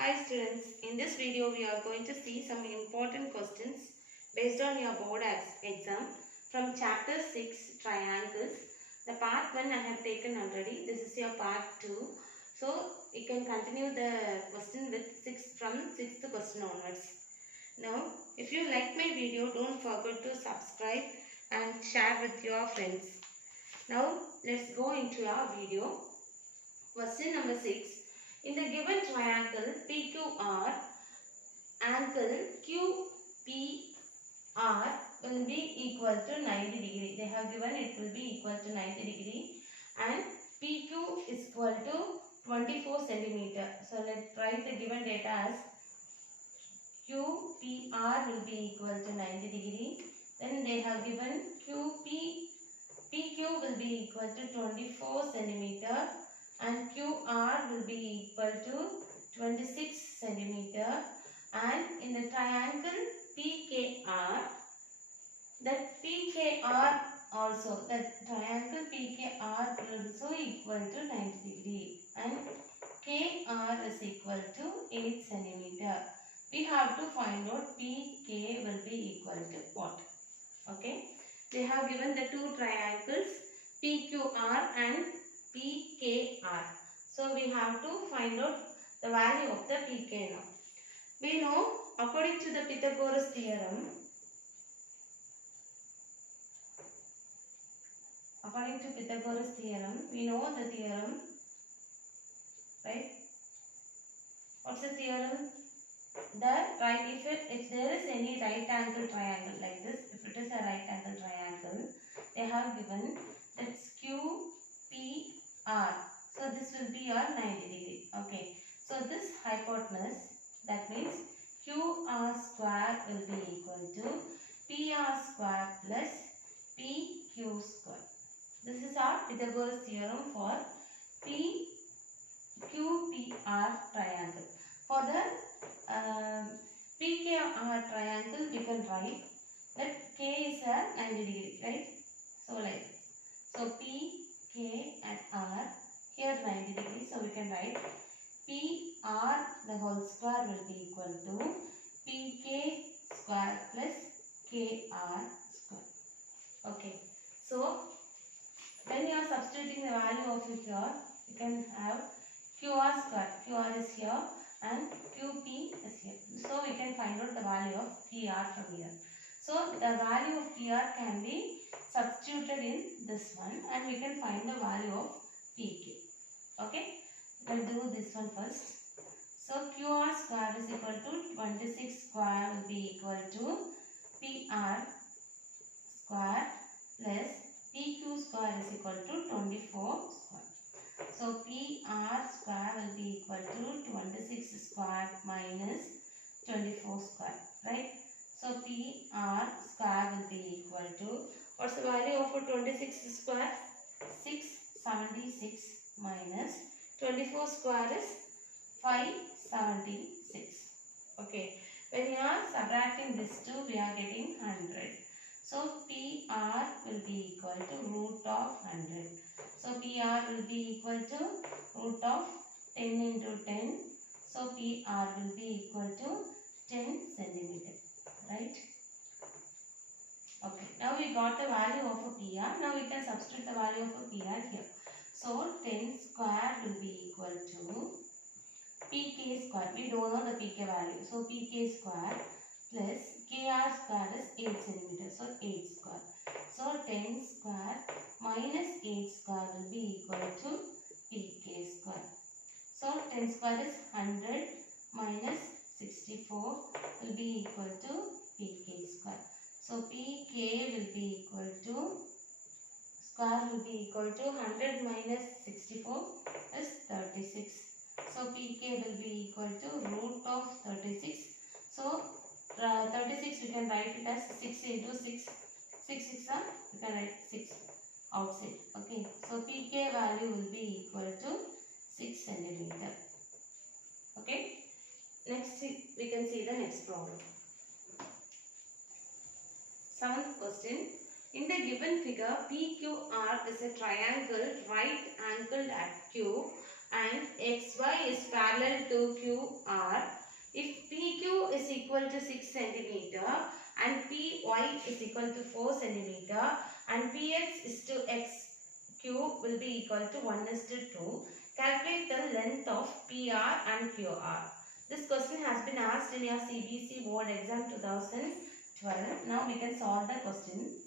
Hi students, in this video we are going to see some important questions based on your board exam from chapter 6 triangles. The part 1 I have taken already, this is your part 2. So you can continue the question with from 6th question onwards. Now if you like my video, don't forget to subscribe and share with your friends. Now let's go into our video. Question number 6. In the given triangle PQR, angle QPR will be equal to 90 degree. They have given it will be equal to 90 degree and PQ is equal to 24 centimeter. So let's write the given data as QPR will be equal to 90 degree. Then they have given PQ will be equal to 24 centimeter. And QR will be equal to 26 centimeter, and in the triangle PKR, that PKR also, that triangle PKR is also equal to 90 degree and KR is equal to 8 centimeter. We have to find out PK will be equal to what? Okay, they have given the two triangles PQR and PKR. So we have to find out the value of the PK now. We know according to the Pythagoras theorem, we know the theorem, right? What's the theorem? If there is any right angle triangle like this, if it is a right angle triangle, they have given that's QPR. So this will be your 90 degree. Okay. So this hypotenuse, that means QR square will be equal to PR square plus PQ square. This is our Pythagoras theorem for QPR triangle. For the PKR triangle, we can write that K is a 90 degree, right? So like this. So PK and R, here 90 degree. So we can write PR the whole square will be equal to PK square plus KR square. Okay. So when you are substituting the value of it here, you can have QR square. QR is here and QP is here. So we can find out the value of PR from here. So the value of PR can be substituted in this one and we can find the value of PK. Okay, we'll do this one first. So QR square is equal to 26 square will be equal to PR square plus PQ square is equal to 24 square. So PR square will be equal to 26 square minus 24 square, right? So PR square will be equal to, what's the value of 26 square? 676 minus 24 square is 576. Okay, when you are subtracting this two, we are getting 100. So PR will be equal to root of 100. So PR will be equal to root of 10 into 10. So PR will be equal to 10 centimeter, right? Okay, now we got the value of a PR. Now we can substitute the value of a PR here. So 10 square will be equal to PK square. We don't know the PK value. So PK square plus KR square is 8 centimeters. So 8 square. So 10 square minus 8 square will be equal to PK square. So 10 square is 100 minus 64 will be equal to PK square. So PK will be equal to, square will be equal to 100 minus 64 is 36. So PK will be equal to root of 36. So 36 we can write it as 6 into 6. 6 6 we can write 6 outside. Okay. So PK value will be equal to 6 centimeter. Okay. Next we can see the next problem. 7th question. In the given figure, PQR is a triangle right angled at Q and XY is parallel to QR. If PQ is equal to 6 centimeter and PY is equal to 4 centimeter and PX is to XQ will be equal to 1:2, calculate the length of PR and QR. This question has been asked in your CBC board exam 2012. Now we can solve the question.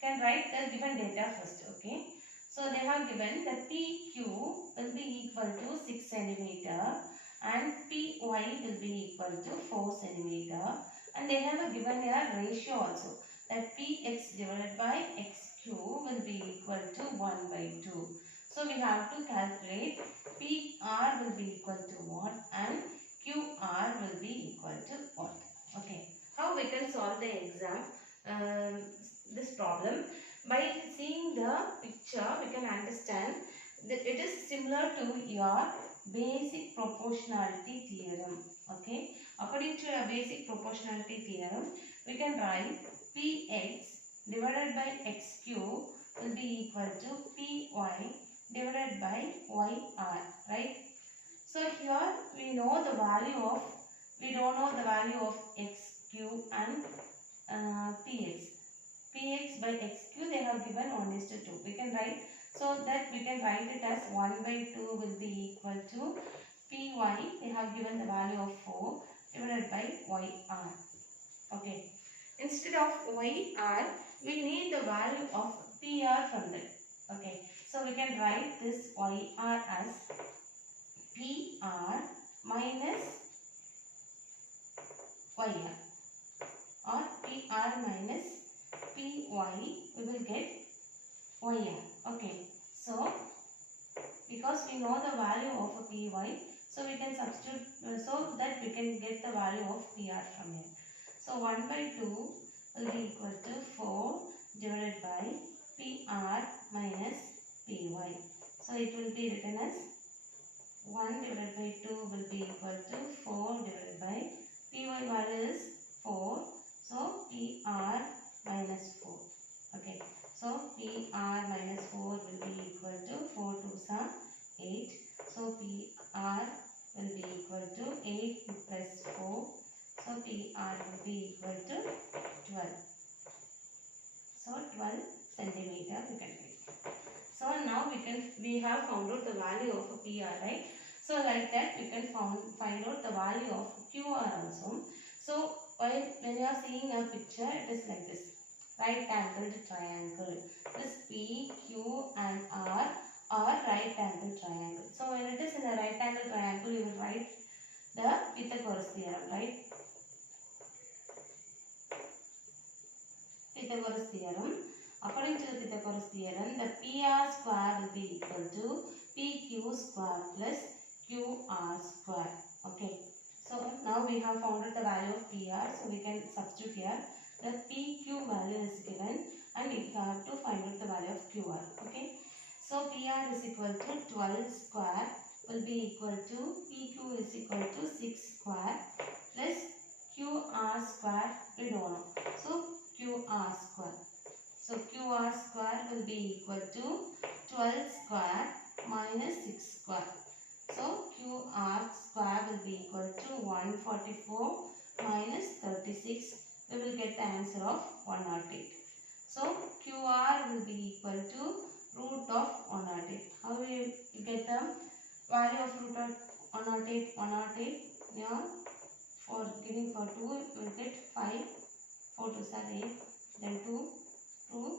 Can write the given data first. Okay. So they have given the PQ will be equal to 6 centimeter and PY will be equal to 4 centimeter, and they have given a ratio also that PX divided by XQ will be equal to 1/2. So we have to calculate PR will be equal to what and QR will be equal to what. Okay. How we can solve the exam this problem? By seeing the picture, we can understand that it is similar to your basic proportionality theorem. Okay. According to your basic proportionality theorem, we can write Px divided by Xq will be equal to Py divided by Yr. Right. So here we know the value of, we don't know the value of Xq and Px. Px by Xq they have given 1:2. We can write, so that we can write it as 1/2 will be equal to Py. They have given the value of 4 divided by Yr. Okay. Instead of Yr, we need the value of PR from that. Okay. So we can write this Yr as PR minus Yr, or PR minus Py, we will get Yr. Okay. So because we know the value of a Py, so we can substitute so that we can get the value of PR from here. So 1/2 will be equal to 4 divided by PR minus Py. So it will be written as 1 divided by 2 will be equal to 4 divided by Py value is 4. So PR minus 4. Okay. So PR minus 4 will be equal to 4 2s are 8. So PR will be equal to 8 plus 4. So PR will be equal to 12. So 12 centimeter we can take. So now we have found out the value of a PR, right? So like that we can find out the value of QR also. So when you are seeing a picture, it is like this. Right angled triangle. This P, Q and R are right angled triangle. So when it is in a right angled triangle, you will write the Pythagoras theorem, right? Pythagoras theorem. According to the Pythagoras theorem, the PR square will be equal to PQ square plus QR square. Okay. So now we have found out the value of PR. So we can substitute here. The PQ value is given and we have to find out the value of QR. Okay. So PR is equal to 12 square will be equal to PQ is equal to 6 square plus QR square we don't know. So QR square. So QR square will be equal to 12 square minus 6 square. So QR square will be equal to 144 minus 36. We will get the answer of 108. So QR will be equal to root of 108. How will you get the value of root of 108? 108 here for giving for 2 we will get 5. 4 2s are 8. Then 2, 2,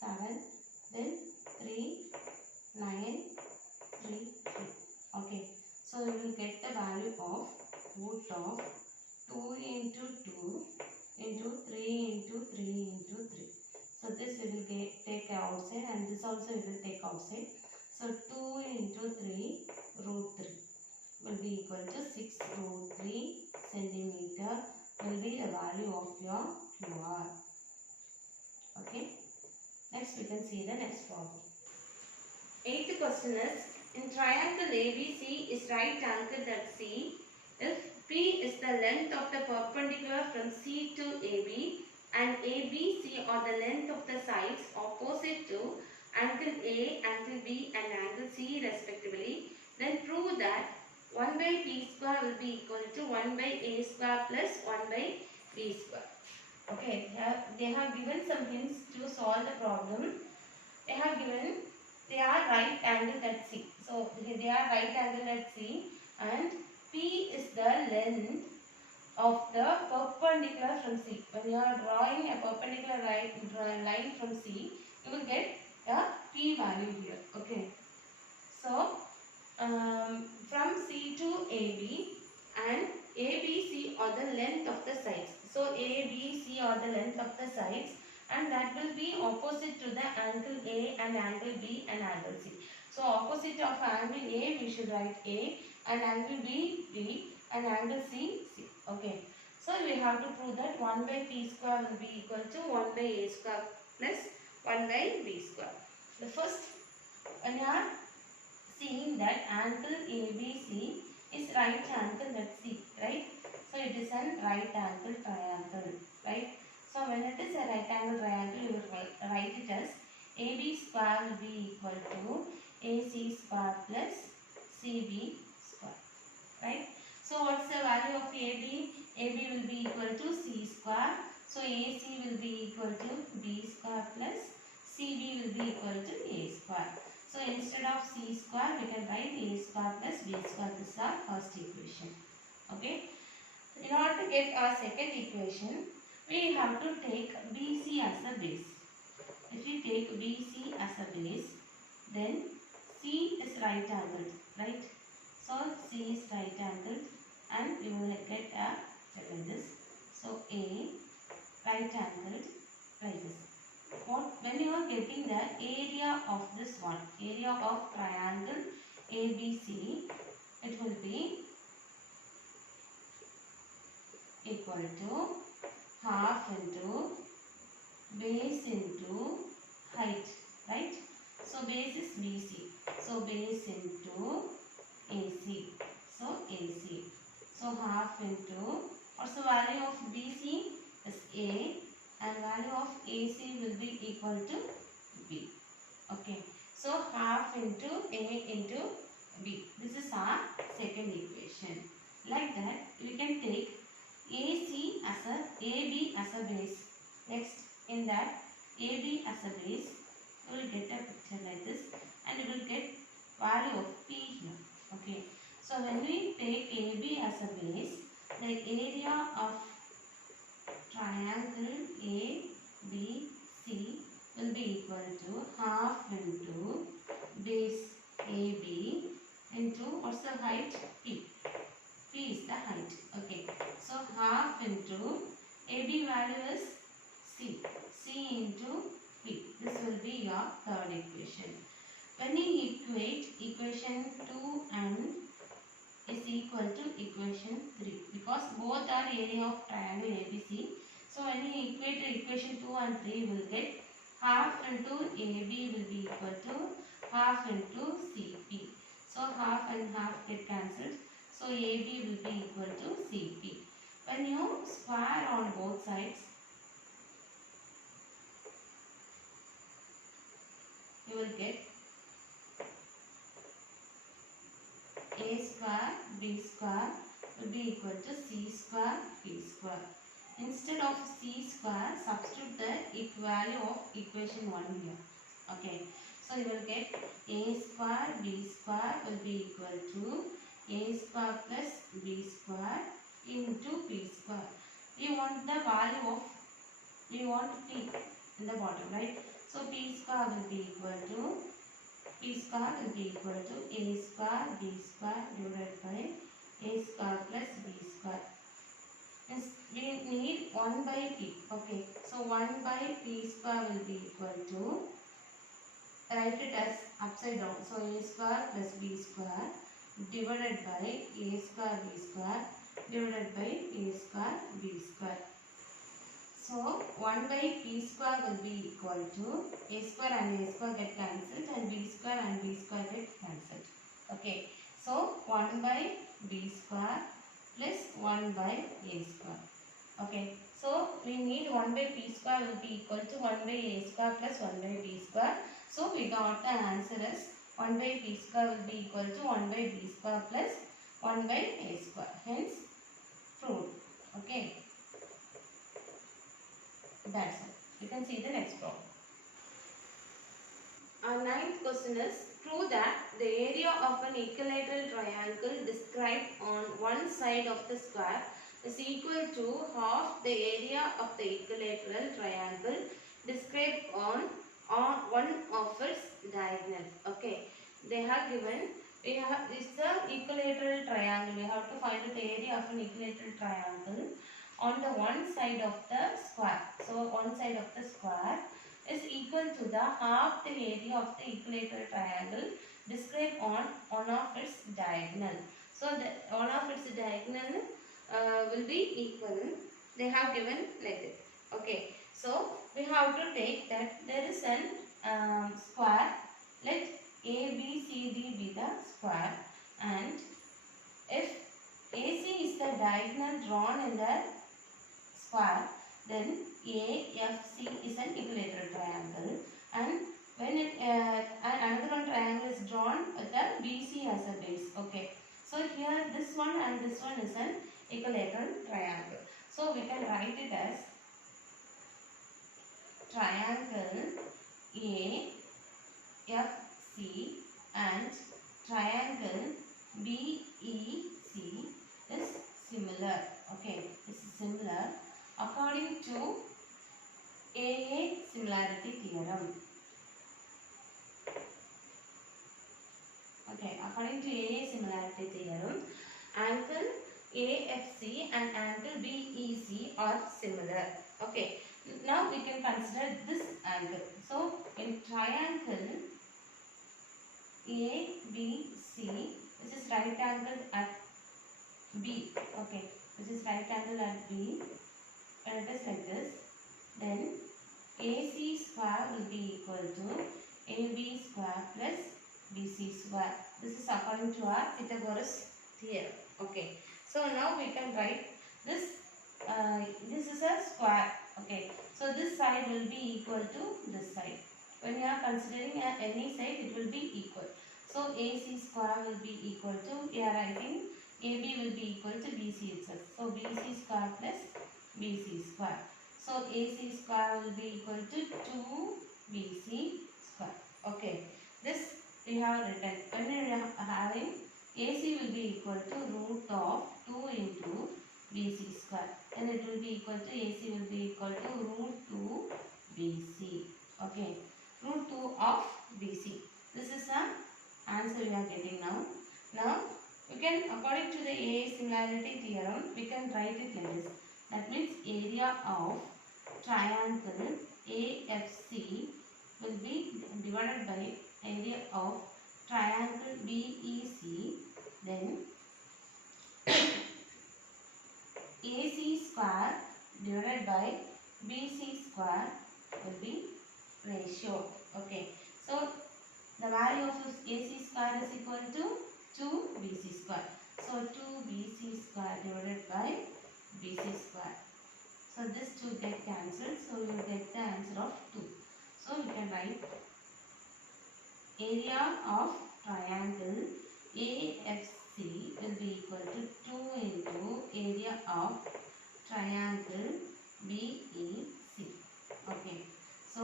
7. Then 3, 9, 3, 3. Okay. So we will get the value of root of 2 into 2 into 3 into 3 into 3. So this we will take outside and this also we will take outside. So 2 into 3 root 3 will be equal to 6 root 3 centimeter will be the value of your QR. Okay. Next we can see the next problem. 8th question is, in triangle ABC is right angled at C if P is the length of the perpendicular from C to AB and ABC are the length of the sides opposite to angle A, angle B and angle C respectively. Then prove that 1 by p square will be equal to 1 by a square plus 1 by b square. Okay, they have given some hints to solve the problem. They have given they are right angled at C. So they are right angled at C, and P is the length of the perpendicular from C. When you are drawing a perpendicular line from C, you will get a P value here. Okay. So from C to AB, and ABC are the length of the sides. So ABC are the length of the sides, and that will be opposite to the angle A and angle B and angle C. So opposite of angle A we should write A, and angle B B, and angle C C. Okay. So we have to prove that 1 by P square will be equal to 1 by A square plus 1 by B square. The first, when you are seeing that angle ABC is right angle at C, right? So it is a right angle triangle, right? So when it is a right angle triangle, you will write it as AB square will be equal to AC square plus CB square, right? So what's the value of AB? AB will be equal to C square. So AC will be equal to B square plus CB will be equal to A square. So instead of C square, we can write A square plus B square. This is our first equation. Okay. In order to get our second equation, we have to take BC as a base. If we take BC as a base, then C is right angled, right? So C is right angled, and we will get a like this. So A right angled like this. When you are getting the area of this one, area of triangle ABC, it will be equal to half into base into height, right? So base is BC. So base into AC. So AC. So half into, what's the value of BC? Is A, and value of AC will be equal to B. Okay. So half into A into B. This is our second equation. Like that, we can take AC as a AB as a base. Next, in that AB as a base, we will get a picture like this, and we will get value of P here. Okay. So when we take AB as a base, the area of triangle ABC will be equal to half into base AB into, what's the height? P. P is the height. Okay. So half into AB value is C. C into P. This will be your third equation. When you equate equation 2 and is equal to equation 3, because both are area of triangle ABC. So when you equate the equation 2 and 3, you will get half into AB will be equal to half into CP. So half and half get cancelled. So AB will be equal to CP. When you square on both sides, you will get A square B square will be equal to C square P square. Instead of C square, substitute the value of equation 1 here. Okay. So you will get A square B square will be equal to A square plus B square into P square. We want the value of, we want P in the bottom, right? So P square will be equal to, P square will be equal to A square B square divided by A square plus B square. We need 1 by P. Okay. So 1 by P square will be equal to, write it as upside down. So A square plus B square divided by A square B square divided by A square B square. So 1 by P square will be equal to A square and A square get cancelled, and B square and B square get cancelled. Okay. So 1 by B square plus 1 by A square. Okay. So we need 1 by P square will be equal to 1 by A square plus 1 by B square. So we got the answer as 1 by p square will be equal to 1 by b square plus 1 by a square. Hence, proved. Okay. That's all. You can see the next problem. Our ninth question is, prove that the area of an equilateral triangle described on one side of the square is equal to half the area of the equilateral triangle described on one of its diagonal. Okay, they have given, this is the equilateral triangle. We have to find the area of an equilateral triangle on the one side of the square. So one side of the square is equal to the half the area of the equilateral triangle described on one of its diagonal. So the one of its diagonal will be equal. They have given like this. Okay. So we have to take that there is an square. Let ABCD be the square, and if AC is the diagonal drawn in the square, then AFC is an equilateral triangle, and when another one triangle is drawn with the BC as a base. Okay, so here this one and this one is an equilateral triangle. So we can write it as triangle AFC and triangle BEC is similar. Okay, this is similar according to AA similarity theorem. Okay, according to AA similarity theorem, angle AFC and angle BEC are similar. Okay, now we can consider this angle. So in triangle ABC, this is right angle at B. Okay, this is right angle at B. When it is like this, then AC square will be equal to AB square plus BC square. This is according to our Pythagoras theorem. Okay. So now we can write this. This is a square. Okay. So this side will be equal to this side. When you are considering any side, it will be equal. So AC square will be equal to, we are writing AB will be equal to BC itself. So BC square plus BC square. So AC square will be equal to 2BC square. Okay. This we have written. When we are having AC will be equal to root of 2 into BC square. Then it will be equal to AC will be equal to root 2 BC. Okay. Root 2 of BC. This is the answer we are getting now. Now we can, according to the AA similarity theorem, we can write it like this. That means area of triangle AFC will be divided by area of triangle BEC. Then AC square divided by BC square will be ratio. Okay. So the value of AC square is equal to 2BC square. So 2BC square divided by BC square. So this 2 get cancelled. So you will get the answer of 2. So we can write area of triangle AFC will be equal to 2 into area of triangle BEC. Okay. So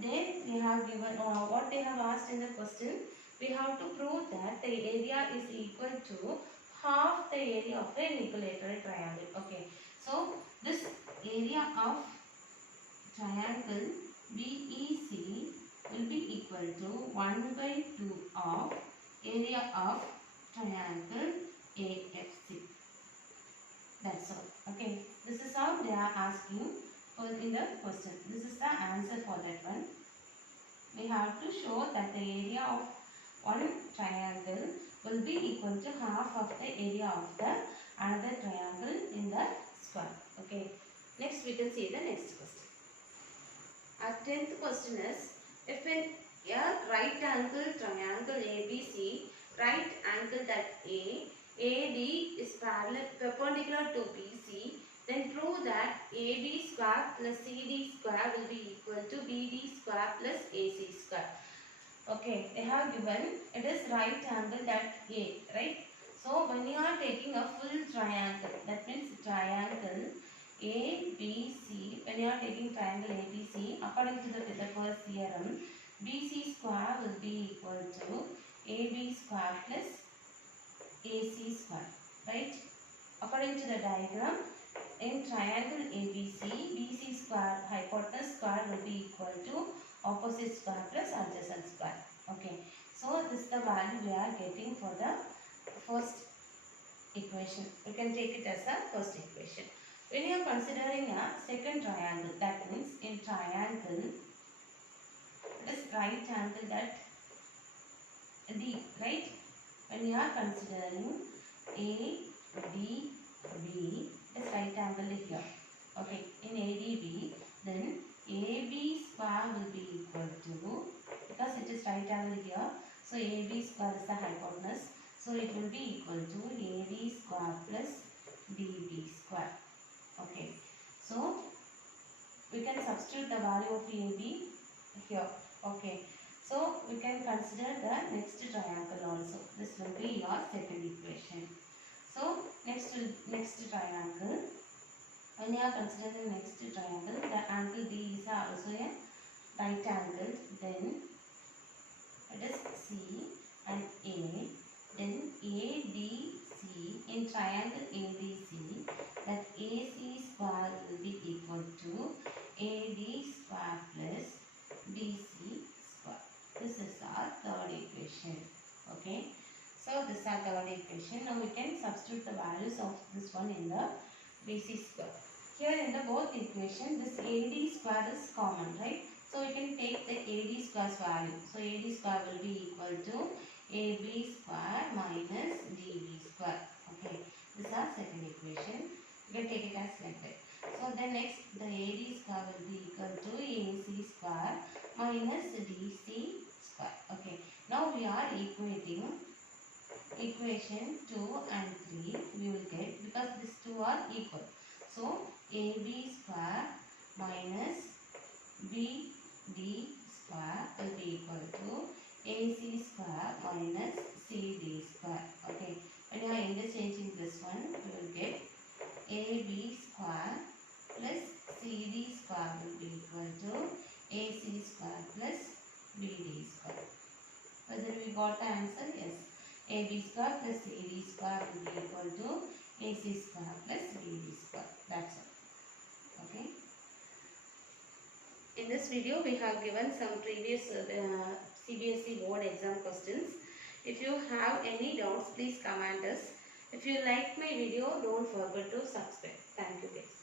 there we have given what they have asked in the question. We have to prove that the area is equal to half the area of an equilateral triangle. Okay. So this area of triangle BEC will be equal to 1 by 2 of area of triangle AFC. That's all. Okay. This is how they are asking in the question. This is the answer for that one. We have to show that the area of one triangle will be equal to half of the area of the another triangle in the square. Okay. Next we can see the next question. Our 10th question is, if in a right angle triangle ABC, right angle at AD is perpendicular to BC, then prove that AB square plus CD square will be equal to BD square plus AC square. Okay, they have given it is right angle at A, right? So when you are taking a full triangle, that means triangle ABC, when you are taking triangle ABC, according to the Pythagoras theorem, BC square will be equal to AB square plus AC square, right? According to the diagram, in triangle ABC, BC square hypotenuse square will be equal to opposite square plus adjacent square. Okay, so this is the value we are getting for the first equation. You can take it as a first equation. When you are considering a second triangle, that means in triangle, it is right angle at D, right? When you are considering A, D, B, it is right angle here. Okay, in ADB, then AB square will be equal to, because it is right angle here, so AB square is the hypotenuse, so it will be equal to AD square plus DB square. Okay, so we can substitute the value of AB here. Okay, so we can consider the next triangle also. This will be your second equation. So next triangle. When you are considering the next triangle, the angle D is also a right angle. Then it is C and A. Then ADC, in triangle ADC, that AC square will be equal to AD square plus DC square. This is our third equation. Okay. So this is our third equation. Now we can substitute the values of this one in the BC square. Here in the both equation, this AD square is common, right? So we can take the AD square's value. So AD square will be equal to AB square minus DB square. Okay, this is our second equation. You can take it as like that. So then next, the AD square will be equal to AC square minus DC square. Okay, now we are equating equation 2 and 3 we will get, because these two are equal. So AB square minus BD square will be equal to AC square minus CD square. Okay, when you are interchanging this one, you will get AB square plus CD square will be equal to AC square plus BD square. Whether we got the answer? Yes. AB square plus CD square will be equal to AC square plus BD square. That's all. Okay. In this video, we have given some previous CBSE board exam questions. If you have any doubts, please comment us. If you like my video, don't forget to subscribe. Thank you guys.